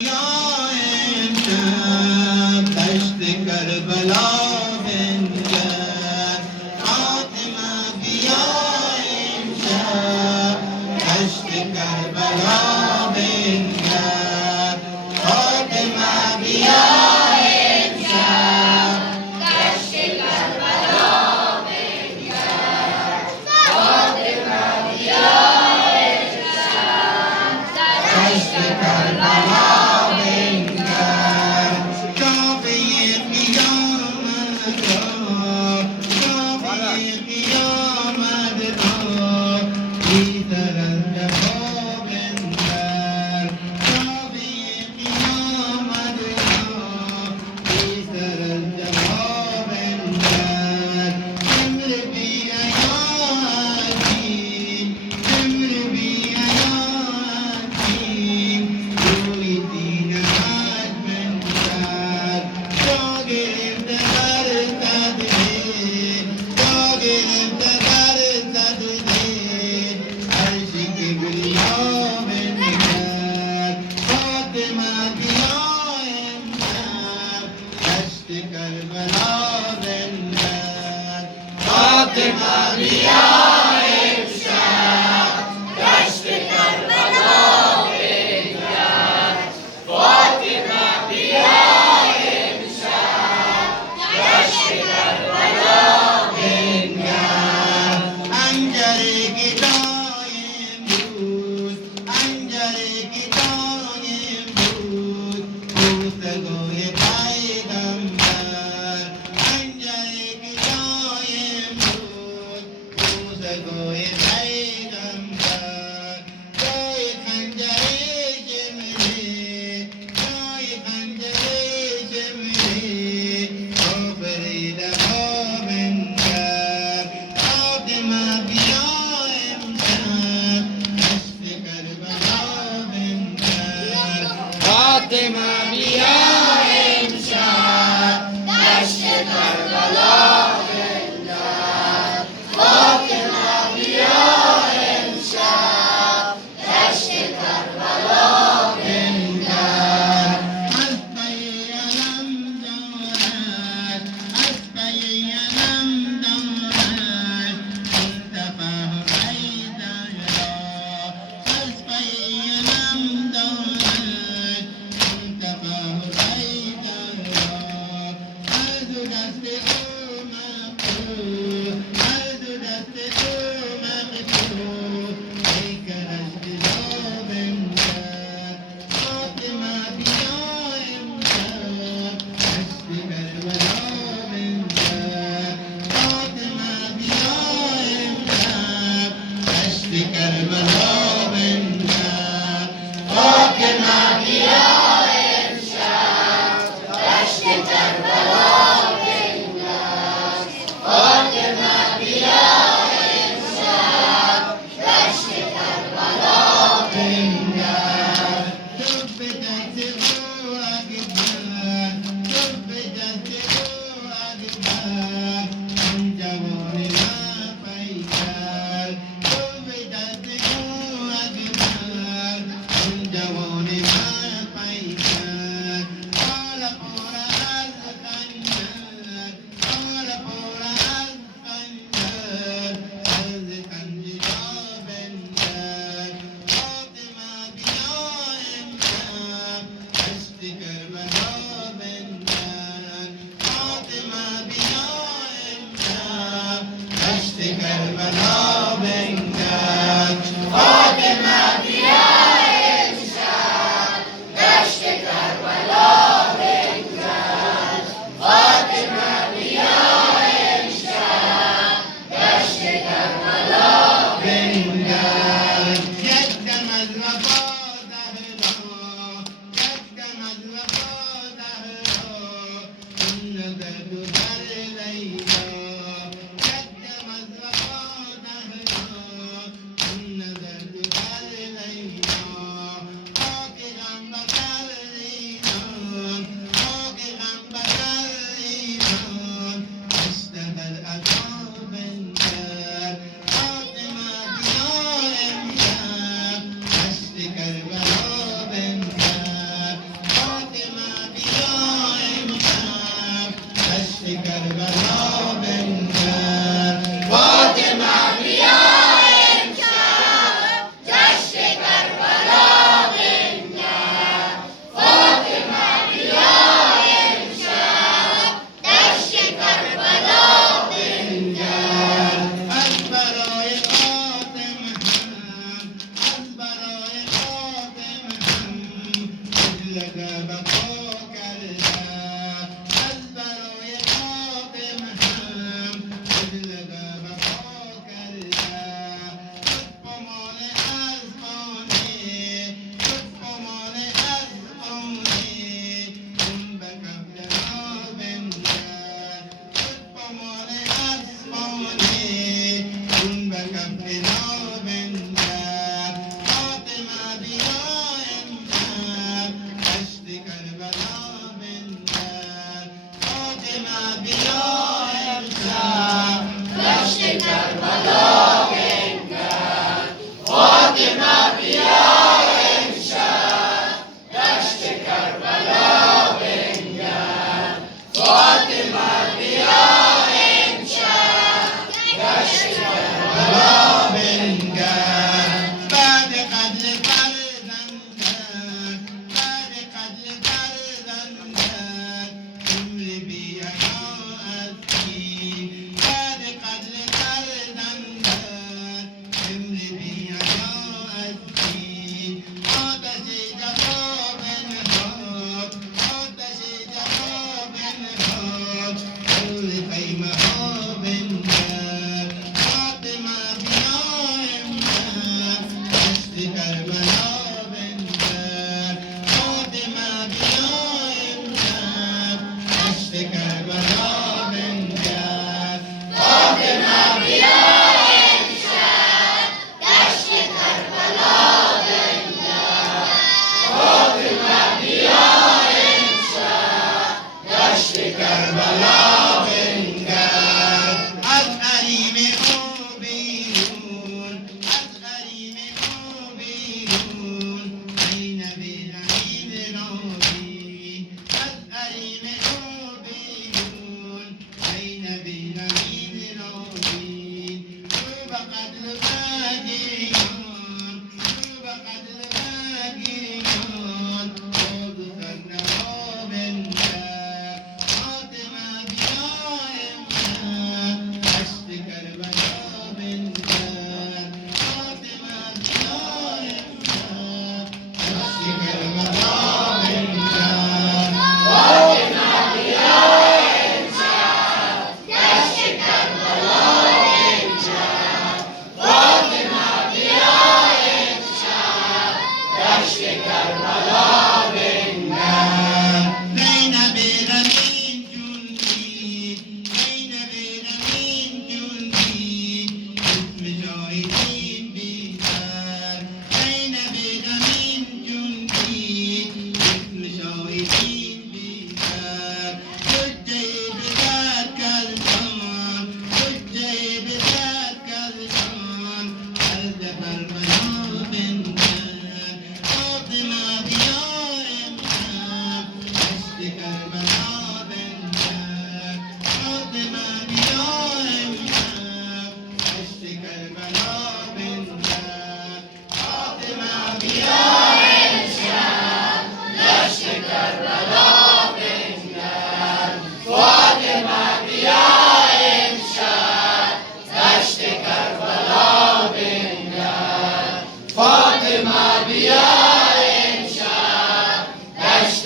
امشب دشت کربلا بنگر فاطمه بیا امشب دشت کربلا بنگر فاطمه بیا امشب دشت کربلا بنگر فاطمه بیا امشب دشت کربلا فاطمه بیا امشب دشت کربلا بنگر فاطمه بیا امشب دشت کربلا بنگر انجر گدای امروز انجر گدای امروز گفتگوی پیغمبر انجر گدای گوی پیغمبر جای خنجر جمعی جای خنجر جمعی آفرید ما بنگر فاطمه بیا امشب دشت کربلا بنگر فاطمه بیا امشب دشت کربلا بلد وفا کردن از برای فاطمه هم بلد وفا کردن لطف و مال از آنه لطف و مال از آنه اون به قبل را بنگر لطف و مال از آنه اون به قبل را بنگر فاطمه بیا امشب دشت کربلا بنگر فاطمه بیا امشب دشت کربلا بنگر فاطمه بیا امشب دشت کربلا بنگر فاطمه بیا امشب دشت کربلا بنگر بعد قتل فرزندت بعد قتل فرزندت عمر بی حیاءت دید بعد قتل فرزندت عمر بی حیاءت دید آتش جفا بنهاد آتش جفا بنهاد کل خیمه ها بنگر فاطمه بیا امشب دشت کربلا بنگر فاطمه بیا امشب دشت کربلا بنگر فاطمه بیا امشب دشت کربلا بنگر فاطمه بیا امشب دشت کربلا بنگر از حریم او بیرون از حریم او بیرون زینب رحیل راوی از حریم او بیرون زینب رحیل راوی رو به قتل بگیان رو به قتل بگیان خود خنها بنگر فاطمه بیا امشب دشت کربلا بنگر فاطمه بیا امشب دشت کربلا بنگر فاطمه بیا امشب دشت کربلا بنگر فاطمه بیا امشب دشت کربلا بنگر زینب رمین جون دید زینب رمین جون دید اسم جاهدین بیدر زینب رمین جون دید اسم جاهدین بیدر حجه بدر کردان حجه بدر کردان قلب کربلا بنگر فاطمه بیا امشب دشت کربلا بنگر فاطمه بیا امشب دشت کربلا بنگر فاطمه بیا امشب دشت کربلا بنگر فاطمه بیا امشب دشت کربلا بنگر فاطمه بیا امشب دشت